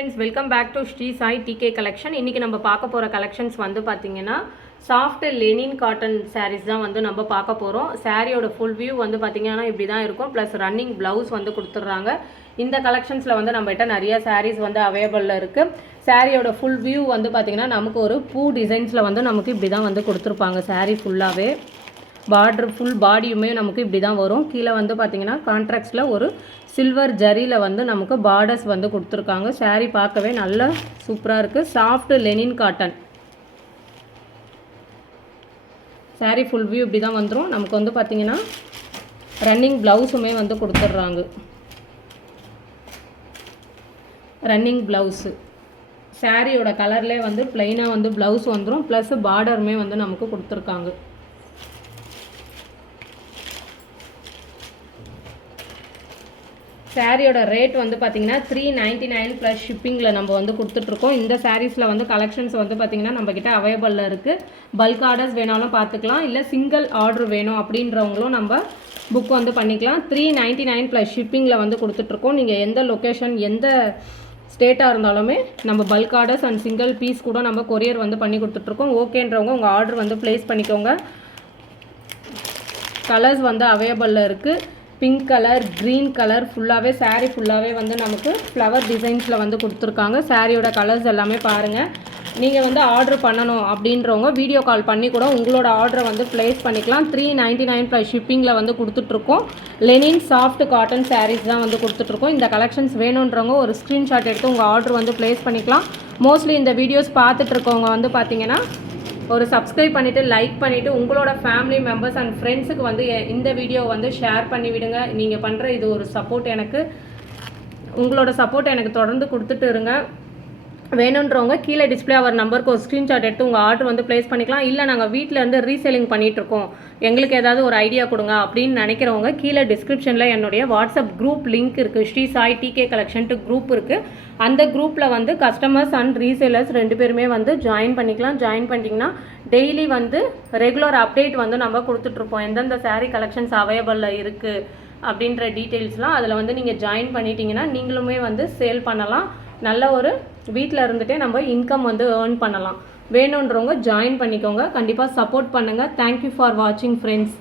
Friends welcome back to Shri Sai TK collection इनकी நம்ம பார்க்க போற கலெக்ஷன்ஸ் வந்து பாத்தீங்கன்னா சாஃப்ட் லெனின் காட்டன் sarees தான் வந்து நம்ம பார்க்க போறோம். சாரியோட ফুল வியூ வந்து பாத்தீங்கன்னா இப்படி தான் இருக்கும். ப்ளஸ் ரன்னிங் ப்лауஸ் வந்து கொடுத்துறாங்க. இந்த கலெக்ஷன்ஸ்ல வந்து நம்மகிட்ட நிறைய sarees வந்து அவேலபிள்ல இருக்கு. சாரியோட ফুল வியூ வந்து பாத்தீங்கன்னா நமக்கு ஒரு பூ டிசைன்ஸ்ல வந்து நமக்கு இப்படி தான் வந்து கொடுத்திருப்பாங்க. saree ஃபுல்லாவே பார்டர் ஃபுல் பாடியுமே நமக்கு இப்படி தான் வரும். கீழே வந்து பாத்தீங்கன்னா கான்ட்ராஸ்ட்ல ஒரு சில்வர் ஜரியில வந்து நமக்கு பார்டர்ஸ் வந்து கொடுத்திருக்காங்க. saree பார்க்கவே நல்ல சூப்பரா இருக்கு. Soft Lenin cotton saree full view இப்படி தான் வந்துரும். நமக்கு வந்து பாத்தீங்கன்னா ரன்னிங் ப்лауஸுமே வந்து கொடுத்துறாங்க. ரன்னிங் ப்лауஸ் சாரியோட கலர்லயே வந்து ப்ளைனா வந்து ப்лауஸ் வந்துரும். ப்ளஸ் பார்டருமே வந்து நமக்கு கொடுத்திருக்காங்க. சாரியோட ரேட் வந்து பாத்தீங்கன்னா 399 + ஷிப்பிங்ல நம்ம வந்து கொடுத்துட்டு இருக்கோம். இந்த சாரீஸ்ல வந்து கலெக்ஷன்ஸ் வந்து பாத்தீங்கன்னா நம்ம கிட்ட அவேலபிள்ல இருக்கு. பல்க் ஆர்டர்ஸ் வேணாலும் பார்த்துக்கலாம், இல்ல சிங்கிள் ஆர்டர் வேணும் அப்படின்றவங்களும் நம்ம புக் வந்து பண்ணிக்கலாம். 399 + ஷிப்பிங்ல வந்து கொடுத்துட்டு இருக்கோம். நீங்க எந்த லொகேஷன் எந்த ஸ்டேட்டா இருந்தாலுமே நம்ம bulk orders and single piece கூட நம்ம கொரியர் வந்து பண்ணி கொடுத்துட்டு இருக்கோம். ஓகேன்றவங்க உங்க ஆர்டர் வந்து பிளேஸ் பண்ணிக்கோங்க. கலர்ஸ் வந்து அவேலபிள்ல இருக்கு. பிங்க் கலர், க்ரீன் கலர் ஃபுல்லாகவே சாரீ ஃபுல்லாகவே வந்து நமக்கு ஃப்ளவர் டிசைன்ஸில் வந்து கொடுத்துருக்காங்க. சாரியோட கலர்ஸ் எல்லாமே பாருங்கள். நீங்கள் வந்து ஆர்டர் பண்ணணும் அப்படின்றவங்க வீடியோ கால் பண்ணி கூட உங்களோட ஆர்டரை வந்து ப்ளேஸ் பண்ணிக்கலாம். 399 + ஷிப்பிங்கில் வந்து கொடுத்துட்ருக்கோம். லெனின் சாஃப்ட் காட்டன் சாரீஸ் தான் வந்து கொடுத்துட்ருக்கோம். இந்த கலெக்ஷன்ஸ் வேணுன்றவங்க ஒரு ஸ்க்ரீன்ஷாட் எடுத்து உங்கள் ஆர்டர் வந்து ப்ளேஸ் பண்ணிக்கலாம். மோஸ்ட்லி இந்த வீடியோஸ் பார்த்துட்ருக்கவங்க வந்து பார்த்தீங்கன்னா ஒரு சப்ஸ்கிரைப் பண்ணிவிட்டு லைக் பண்ணிவிட்டு உங்களோட ஃபேமிலி மெம்பர்ஸ் அண்ட் ஃப்ரெண்ட்ஸுக்கு வந்து இந்த வீடியோ வந்து ஷேர் பண்ணி விடுங்க. நீங்கள் பண்ணுற இது ஒரு சப்போர்ட் எனக்கு, உங்களோட சப்போர்ட் எனக்கு தொடர்ந்து கொடுத்துட்டு இருங்க. வேணுன்றவங்க கீழே டிஸ்பிளே ஆகிற நம்பருக்கு ஒரு ஸ்க்ரீன்ஷாட் எடுத்து உங்கள் ஆர்டர் வந்து ப்ளேஸ் பண்ணிக்கலாம். இல்லை நாங்கள் வீட்டில் இருந்து ரீசேலிங் பண்ணிகிட்ருக்கோம், எங்களுக்கு ஏதாவது ஒரு ஐடியா கொடுங்க அப்படின்னு நினைக்கிறவங்க கீழே டிஸ்கிரிப்ஷனில் என்னுடைய வாட்ஸ்அப் குரூப் லிங்க் இருக்குது. ஸ்ரீ சாய் டிகே கலெக்ஷன்ட்டு குரூப் இருக்குது. அந்த குரூப்பில் வந்து கஸ்டமர்ஸ் அண்ட் ரீசேலர்ஸ் 2 பேருமே வந்து ஜாயின் பண்ணிக்கலாம். ஜாயின் பண்ணிட்டீங்கன்னா டெய்லி வந்து ரெகுலர் அப்டேட் வந்து நம்ம கொடுத்துட்ருப்போம். எந்தெந்த சாரீ கலெக்ஷன்ஸ் அவைலபிளில் இருக்குது அப்படின்ற டீட்டெயில்ஸ்லாம் அதில் வந்து நீங்கள் ஜாயின் பண்ணிட்டீங்கன்னா நீங்களுமே வந்து சேல் பண்ணலாம். நல்ல ஒரு வீட்டில் இருந்துகிட்டே நம்ம இன்கம் வந்து ஏர்ன் பண்ணலாம். வேணுன்றவங்க ஜாயின் பண்ணிக்கோங்க. கண்டிப்பாக சப்போர்ட் பண்ணுங்கள். தேங்க்யூ ஃபார் வாட்சிங் ஃப்ரெண்ட்ஸ்.